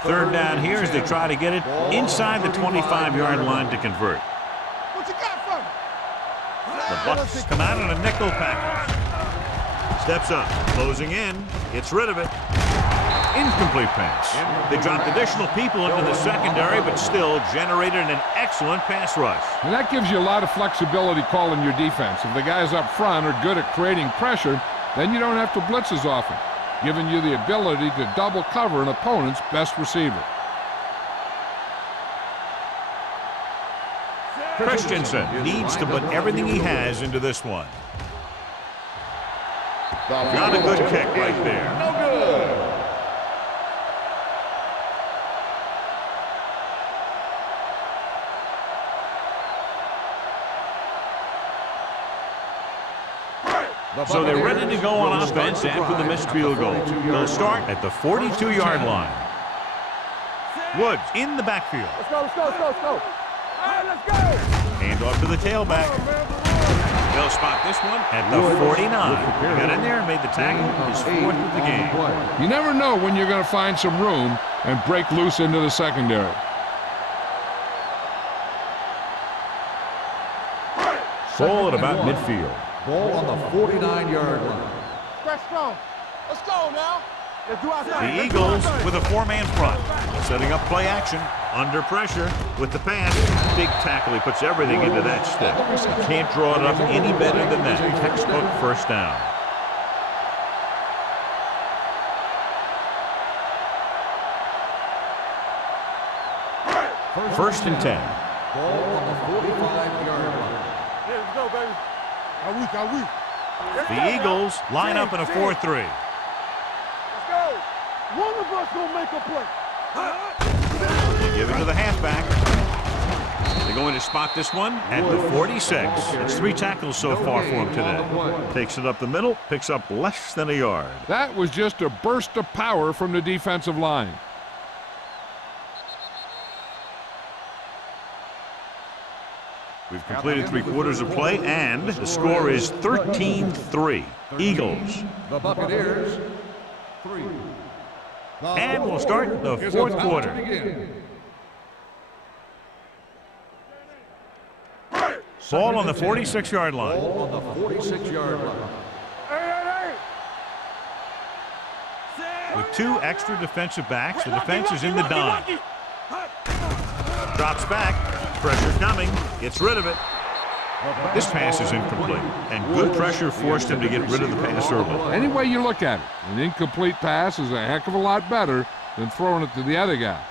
Third down here as they try to get it inside the 25-yard line to convert. What you got for me? The Bucs come out in a nickel package. Steps up, closing in, gets rid of it. Incomplete pass. They dropped additional people into the secondary, but still generated an excellent pass rush. And that gives you a lot of flexibility calling your defense. If the guys up front are good at creating pressure, then you don't have to blitz as often, giving you the ability to double cover an opponent's best receiver. Christensen needs to put everything he has into this one. Got a good kick right there. No good. So they're ready to go on offense after the missed field goal. They'll start at the 42-yard line. Woods in the backfield. Let's go, let's go, let's go, let's go. All right, let's go. Hand off to the tailback. They'll spot this one at the 49. Got in there and made the tackle. His 4th of the game. You never know when you're going to find some room and break loose into the secondary. Ball at about midfield. Ball on the 49-yard line. Stretch strong. Let's go now. Let's do our thing. The Eagles with a 4-man front. Setting up play action. Under pressure with the pass. Big tackle. He puts everything into that stick. You can't draw it up any better than that. Textbook first down. First and 10. Ball on the 45-yard line. Yeah, let's go, baby. Are we? The Eagles line up in a 4-3. Let's go. One of us gonna make a play. They give it to the halfback. They going to spot this one at the 46. It's 3 tackles so far for him today. Takes it up the middle, picks up less than a yard. That was just a burst of power from the defensive line. We've completed 3 quarters of play, and the score is 13-3. Eagles. The Buccaneers, 3. And we'll start the 4th quarter. Ball on the 46-yard line. Ball on the 46-yard line. With 2 extra defensive backs, the defense is in the dime. Drops back. Pressure coming. Gets rid of it. This pass is incomplete, and good pressure forced him to get rid of the pass early. Any way you look at it, an incomplete pass is a heck of a lot better than throwing it to the other guy.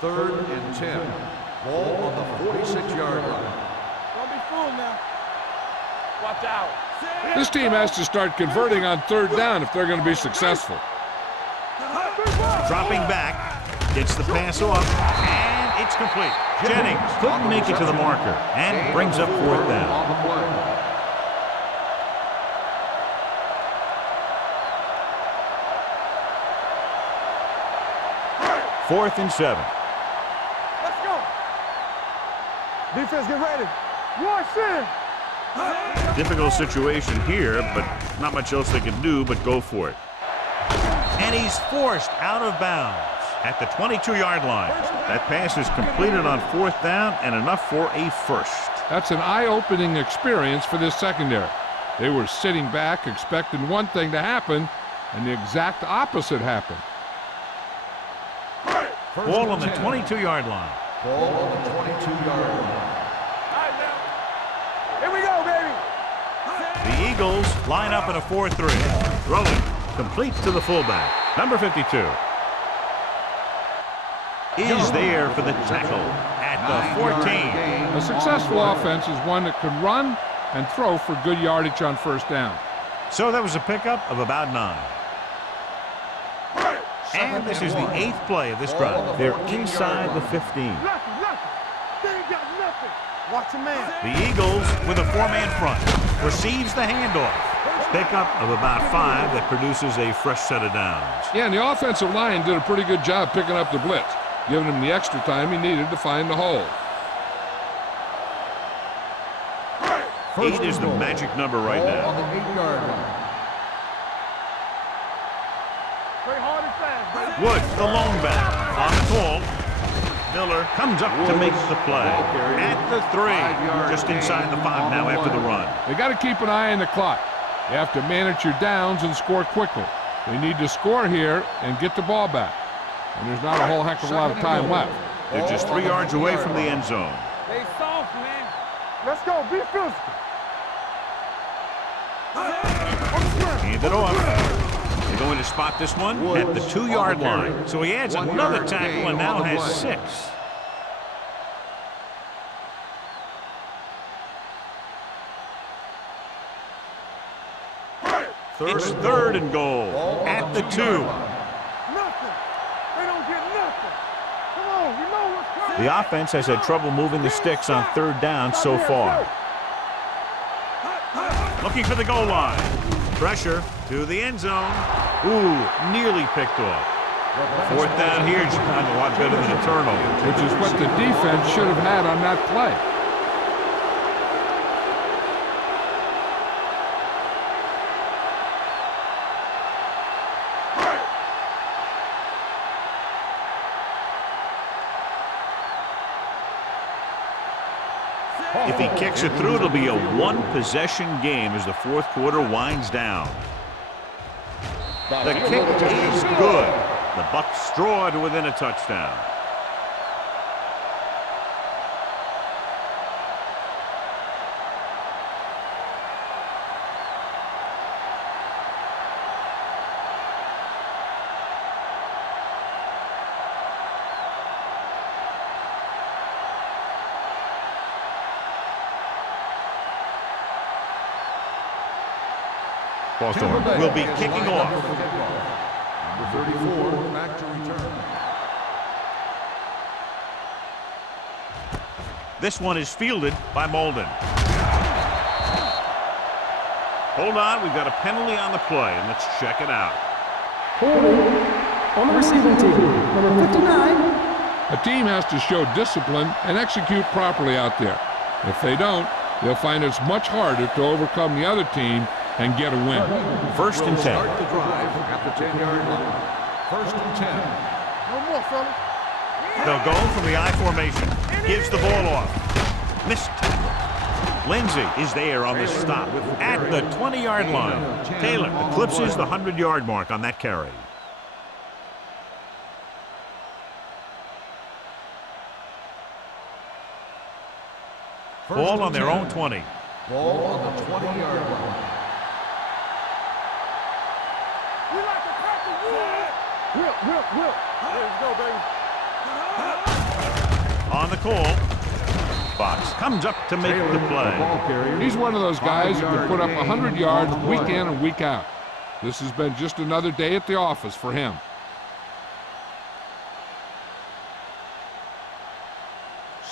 3rd and 10. Ball on the 46-yard line. Don't be fooled now. Watch out. This team has to start converting on 3rd down if they're going to be successful. Dropping back, gets the pass off, and it's complete. Jennings couldn't make it to the marker, and brings up 4th down. On the play. Fourth and 7. Let's go. Defense, get ready. Watch in. Difficult situation here, but not much else they can do but go for it. And he's forced out of bounds at the 22-yard line. That pass is completed on 4th down and enough for a first. That's an eye-opening experience for this secondary. They were sitting back expecting one thing to happen, and the exact opposite happened. Ball on the 22-yard line. Ball on the 22-yard line. All right, now. Here we go, baby. The Eagles line up in a 4-3. Throwing complete to the fullback. Number 52 is there for the tackle at the 14. A successful offense is one that can run and throw for good yardage on 1st down. So that was a pickup of about 9. And this is the 8th play of this drive. They're inside the 15. Lucky. They ain't got nothing. Watch a man. The Eagles with a 4-man front. Receives the handoff. Pickup of about 5 that produces a fresh set of downs. Yeah, and the offensive line did a pretty good job picking up the blitz, giving him the extra time he needed to find the hole. 8 is the magic number right Ball now. on the 8-yard line. Play hard and fast, baby. Woods, the lone back, on the call. Miller comes up to make the play at the 3. Just inside the 5 now after the run. They got to keep an eye on the clock. You have to manage your downs and score quickly. They need to score here and get the ball back. And there's not a whole heck of a lot of time left. They're just 3 yards away from the end zone. They soft, man. Let's go. Be physical. Hand it off. They're going to spot this one at the 2-yard line. So he adds another tackle and now has 6. It's 3rd and goal at the 2. Nothing. They don't get nothing. Come on, you know what's coming. The offense has had trouble moving the sticks on 3rd down so far. Looking for the goal line. Pressure to the end zone. Ooh, nearly picked off. 4th down here is kind of a lot better than a turnover. Which is what the defense should have had on that play. If he kicks it through, it'll be a 1-possession game as the 4th quarter winds down. The kick is good. The Bucs straw to within a touchdown. Baltimore will be kicking off. Number 34 back to return. This one is fielded by Molden. Hold on, we've got a penalty on the play, and let's check it out. Holding on the receiving team. Number 59. A team has to show discipline and execute properly out there. If they don't, they'll find it's much harder to overcome the other team and get a win. First and 10. Start the drive at the 10-yard line. First and 10. No more, fella. They'll go from the I formation. Gives the ball off. Missed tackle. Lindsey is there on the stop at the 20-yard line. Taylor eclipses the 100-yard mark on that carry. Ball on their own 20. Ball on the 20-yard line. We like to crack the wood. Whip. Let's go, baby. On the call. Fox comes up to make the play. He's one of those guys who can put up 100 yards week in and week out. This has been just another day at the office for him.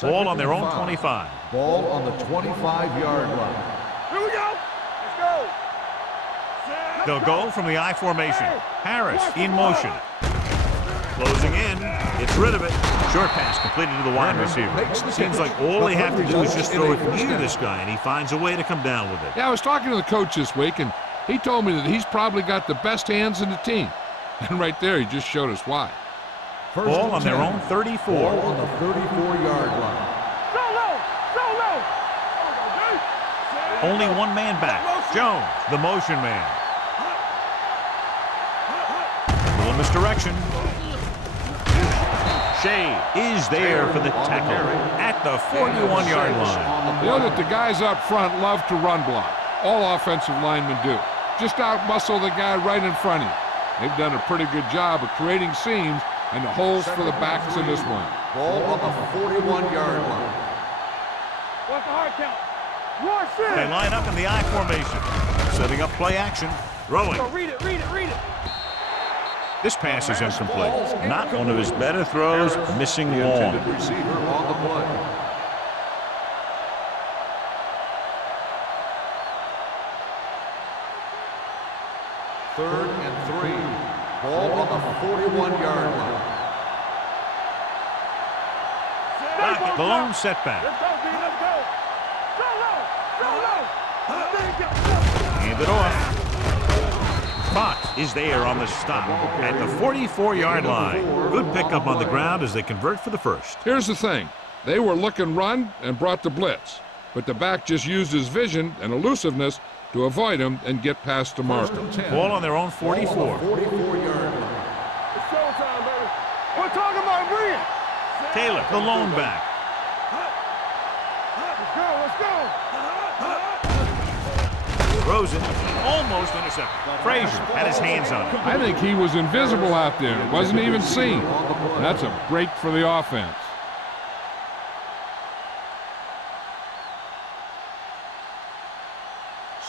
Ball on their own 25. Ball on the 25-yard line. Here we go. Let's go. They'll go from the I formation. Harris in motion. Closing in. Gets rid of it. Short pass completed to the wide receiver. Seems like all they have to do is just throw it near this guy, and he finds a way to come down with it. Yeah, I was talking to the coach this week, and he told me that he's probably got the best hands in the team. And right there, he just showed us why. Ball on their own 34. Ball on the 34-yard line. Only one man back. Jones, the motion man. A little misdirection. Shea is there for the tackle at the 41-yard line. You know that the guys up front love to run block. All offensive linemen do. Just out-muscle the guy right in front of you. They've done a pretty good job of creating seams and the holes for the backs in this one. Ball on the 41-yard line. What's the hard count? They line up in the I formation. Setting up play action. Throwing. Read it. This pass is incomplete. Not one of his better throws. Missing long. Intended receiver on the play. Third and 3. Ball on the 41-yard line. Back, the lone setback. Let's go, D. Let's go. Hand it off. Fox is there on the stop at the 44-yard line. Good pickup on the ground as they convert for the first. Here's the thing. They were looking run and brought the blitz. But the back just used his vision and elusiveness to avoid him and get past the marker. Ball on their own 44. 44-yard line. It's showtime, baby. We're talking about bring it. Taylor, the lone back. Let's go. Throws it. Almost intercepted. Frazier had his hands on it. I think he was invisible out there. Wasn't even seen. That's a break for the offense.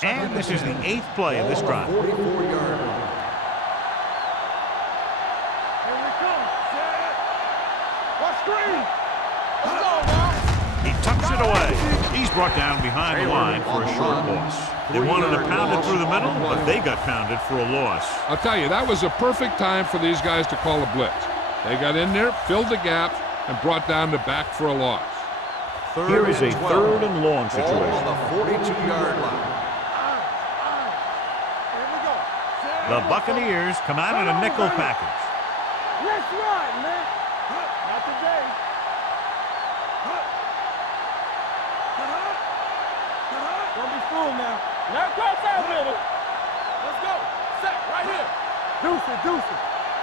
And this is the 8th play of this drive. 44-yard line. Here we come. What screen? Let's go, now. He tucks it away. He's brought down behind the line for a short loss. They wanted to pound it through the middle, but they got pounded for a loss. I'll tell you, that was a perfect time for these guys to call a blitz. They got in there, filled the gaps, and brought down the back for a loss. Here is a 3rd and long Ball on situation. the 42-yard line. Here we go. The Buccaneers come out in a nickel package. Let's ride, man. Not today. Don't be fooled now. Now cross out with it. Let's go. Set right here. Deuce it.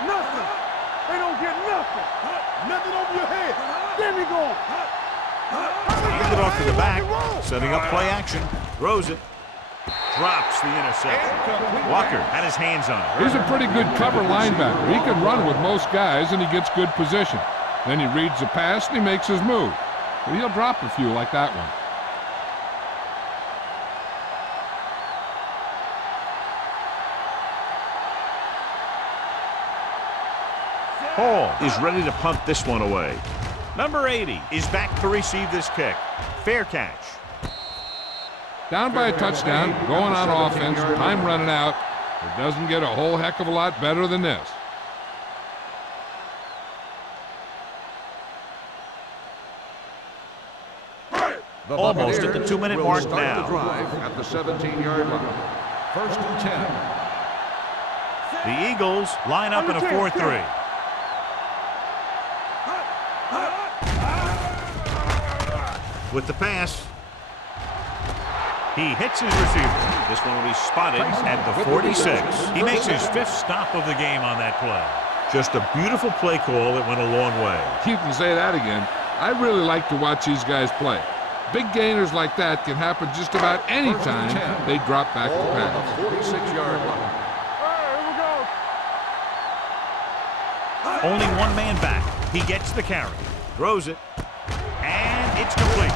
Nothing. They don't get nothing. Nothing over your head. Then we go. Hand it off to the back. Setting up play action. Throws it. Drops the interception. Walker had his hands on it. He's a pretty good cover linebacker. He can run with most guys, and he gets good position. Then he reads the pass, and he makes his move. But he'll drop a few like that one. Hall is ready to punt this one away. Number 80 is back to receive this kick. Fair catch. Down by a touchdown, going on offense, time running out. It doesn't get a whole heck of a lot better than this. Almost at the 2-minute mark now. The drive at the 17-yard line. 1st and 10. The Eagles line up in a 4-3. With the pass, he hits his receiver. This one will be spotted at the 46. He makes his 5th stop of the game on that play. Just a beautiful play call that went a long way. You can say that again. I really like to watch these guys play. Big gainers like that can happen just about any time they drop back to pass. 46-yard line. Only one man back. He gets the carry, throws it, and it's complete.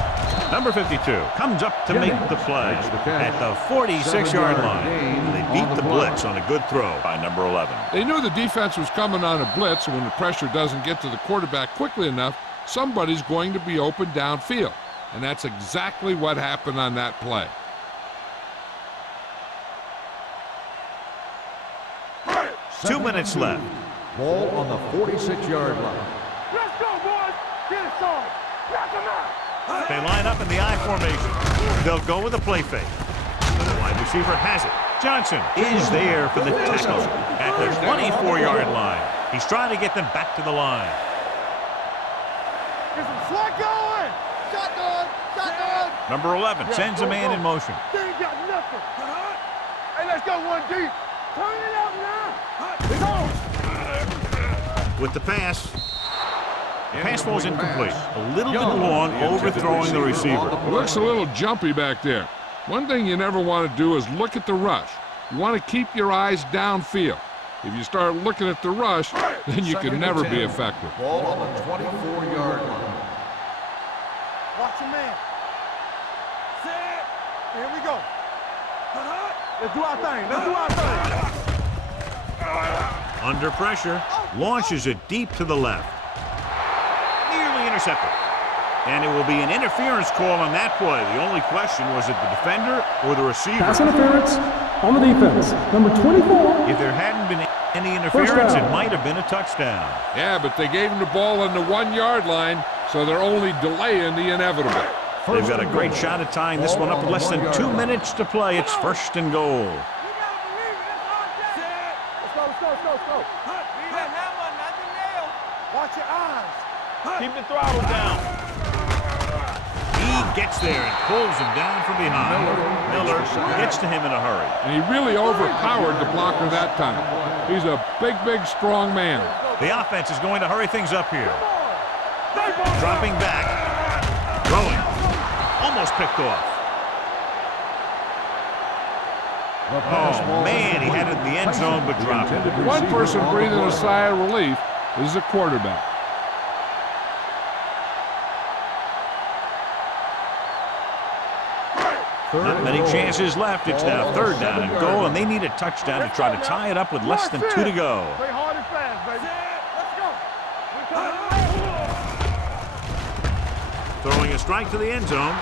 Number 52 comes up to make the play at the 46-yard line. They beat the blitz on a good throw by number 11. They knew the defense was coming on a blitz, and when the pressure doesn't get to the quarterback quickly enough, somebody's going to be open downfield. And that's exactly what happened on that play. Two minutes left. Ball on the 46-yard line. Let's go, boys. Get it started. Knock them out. They line up in the I formation. They'll go with a play fake. The wide receiver has it. Johnson is there for the tackle at the 24-yard line. He's trying to get them back to the line. Get some slack going. Shotgun. Shotgun. Number 11 sends a man in motion. They ain't got nothing. Hey, let's go one deep. Turn it up now. Go. With the pass. The pass falls incomplete. A little bit long, overthrowing the receiver. It looks a little jumpy back there. One thing you never want to do is look at the rush. You want to keep your eyes downfield. If you start looking at the rush, then you can never be effective. Ball on the 24-yard line. Watch your man. Set. Here we go. Let's do our thing. Let's do our thing. Under pressure, launches it deep to the left. Nearly intercepted. And it will be an interference call on that play. The only question was it the defender or the receiver? Pass interference on the defense. Number 24. If there hadn't been any interference, it might have been a touchdown. Yeah, but they gave him the ball on the 1-yard line, so they're only delaying the inevitable. They've got a great shot at tying this one up with less than 2 minutes to play. It's 1st and goal. Watch your eyes. Keep the throttle down. He gets there and pulls him down from behind. Miller gets to him in a hurry. And he really overpowered the blocker that time. He's a big, big, strong man. The offense is going to hurry things up here. Dropping back. Throwing. Almost picked off. Oh, man, he had it in the end zone but dropped it. One person breathing a sigh of relief is the quarterback. Not many chances left. It's now 3rd down and goal, and they need a touchdown to try to tie it up with less than 2 to go. Play hard and fast, baby. Let's go. Throwing a strike to the end zone.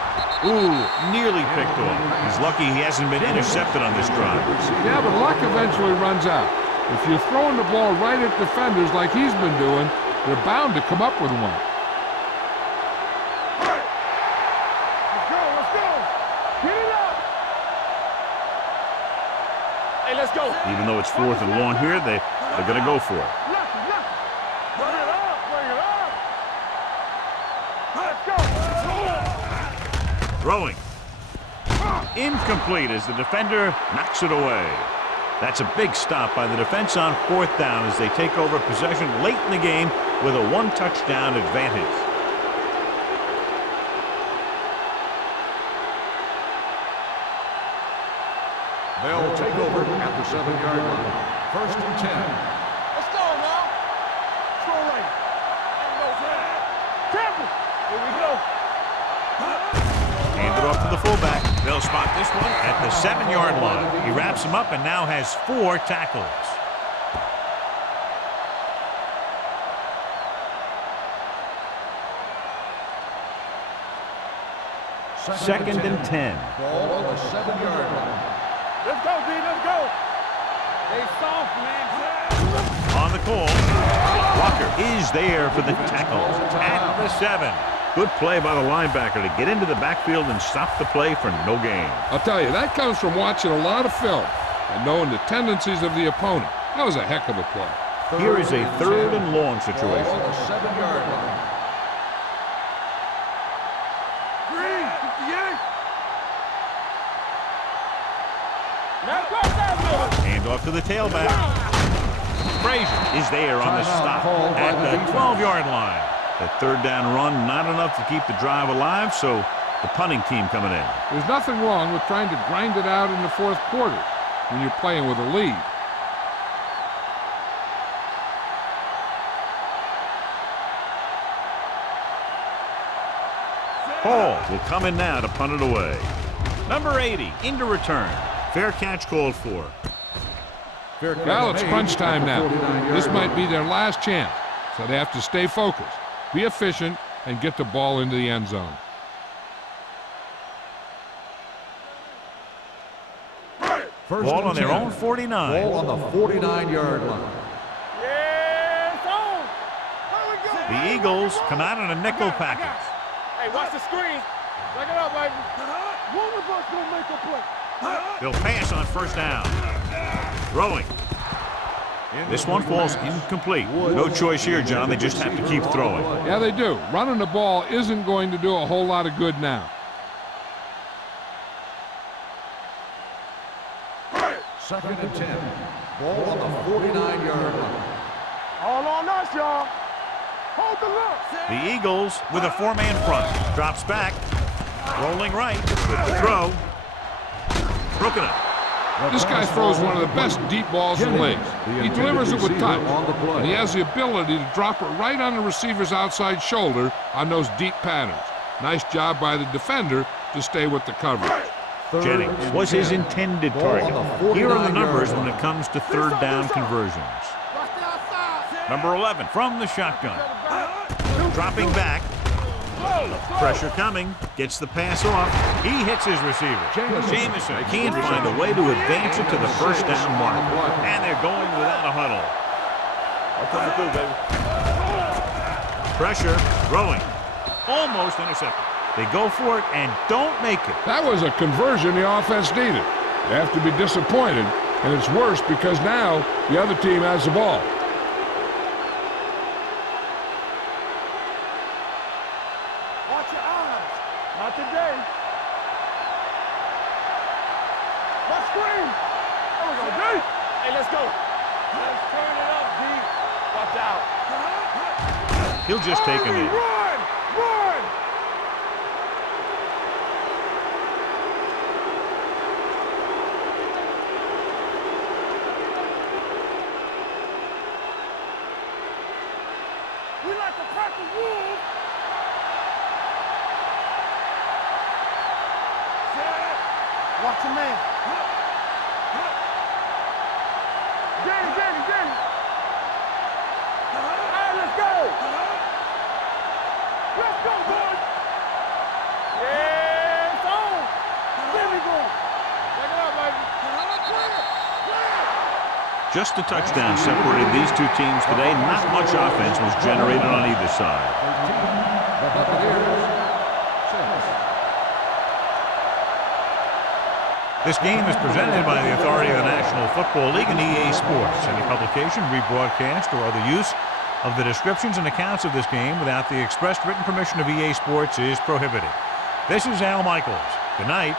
Ooh, nearly picked off. He's lucky he hasn't been intercepted on this drive. Yeah, but luck eventually runs out. If you're throwing the ball right at defenders like he's been doing, they're bound to come up with one. Let's go. Get it up. Hey, let's go. Even though it's 4th and long here, they're going to go for it. Lucky. Bring it up. Let's go. Throwing. Incomplete as the defender knocks it away. That's a big stop by the defense on 4th down as they take over possession late in the game with a 1-touchdown advantage. They'll take over at the 7-yard line. 1st and 10. Let's go now. Throw right. Careful. Here we go. Hand it off to the fullback. They'll spot this one at the 7-yard line. He wraps him up and now has 4 tackles. Second and 10. Ball on the 7-yard line. Let's go, D. Let's go. They soft, man. On the call, Walker is there for the tackle at the 7. Good play by the linebacker to get into the backfield and stop the play for no gain. I'll tell you, that comes from watching a lot of film and knowing the tendencies of the opponent. That was a heck of a play. Here is a 3rd and long Ball situation. on the 7-yard line. Green, 58. Now cross that middle. Hand off to the tailback. Frazier is there on the Timeout stop called by at the the defense. 12-yard line. The 3rd down run, not enough to keep the drive alive, so the punting team coming in. There's nothing wrong with trying to grind it out in the 4th quarter when you're playing with a lead. Hall will come in now to punt it away. Number 80 into return. Fair catch called for. Well, it's crunch time now. This might be their last chance, so they have to stay focused, be efficient, and get the ball into the end zone. Ball on their own 49. Ball on the 49-yard line. Yeah, it's on. Here we go. The Eagles come out in a nickel package. Hey, watch the screen. Back it up, baby. One of us will make a play. They'll pass on 1st down. Throwing. This one falls incomplete. No choice here, John. They just have to keep throwing. Yeah, they do. Running the ball isn't going to do a whole lot of good now. 2nd and 10. Ball on the 49-yard line. All on us, y'all. Hold the look. The Eagles with a 4-man front. Drops back. Rolling right. With the throw. Broken up. This guy throws one of the best deep balls in the league. He delivers it with touch, and he has the ability to drop it right on the receiver's outside shoulder on those deep patterns. Nice job by the defender to stay with the coverage. Jennings was his intended target. Here are the numbers when it comes to 3rd down conversions. Number 11 from the shotgun. Dropping back. Pressure coming. Gets the pass off. He hits his receiver. Jamison can't find a way to advance it to the 1st down mark. And they're going without a huddle. Pressure. Throwing. Almost intercepted. They go for it and don't make it. That was a conversion the offense needed. They have to be disappointed, and it's worse because now the other team has the ball. Watch your eyes. Not today. Let's scream. There we go, D. Hey, let's go. Let's turn it up, D. Watch out. He'll just take him in. Run! Run! We like to crack the wolves. Watch your man. Danny. All right, let's go. Let's go, boys. Yeah, it's on. There we go. Check it out, baby. Just a touchdown separated these two teams today. Not much offense was generated on either side. The Buccaneers. This game is presented by the authority of the National Football League and EA Sports. Any publication, rebroadcast, or other use of the descriptions and accounts of this game without the expressed written permission of EA Sports is prohibited. This is Al Michaels. Good night.